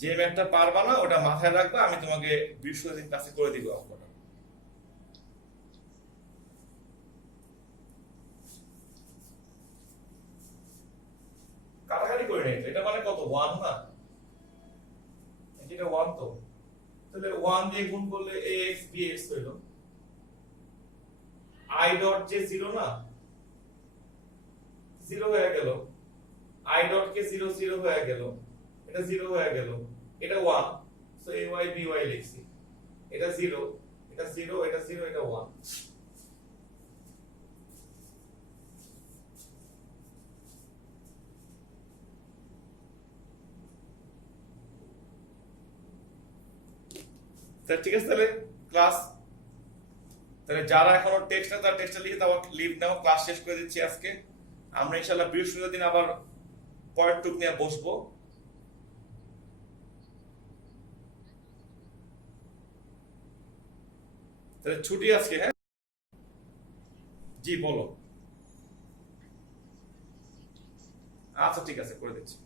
যে ম্যাথটা পারবা না ওটা মাথায় রাখবা, আমি তোমাকে বৃহস্পতিবার দিন ক্লাসে করে দিব অঙ্কটা। কাটাকাটি করে নেই তো, এটা মানে কত 1 না, এটা 1 তো, তাহলে 1 দিয়ে গুণ করলে ax bx হইলো। i ডট যে 0 না, 0 হয়ে গেল, i ডট কে 0 0 হয়ে গেল, এটা 0 হয়ে গেল, এটা 1, সো ay by লিখছি, এটা 0, এটা 0, এটা 0, এটা 1। তা ঠিক আছে, তাহলে ক্লাস, তাহলে যারা এখনো টেক্সট না তারা টেক্সটটা লিখে তারপর লিভ নাও, ক্লাস শেষ করে দিচ্ছি আজকে। আমরা ইনশাআল্লাহ বৃহস্পতিবার দিন আবার পরের টুক নিয়ে বসবো। তাহলে ছুটি আজকে, হ্যাঁ জি বলো। আচ্ছা ঠিক আছে, করে দিচ্ছি।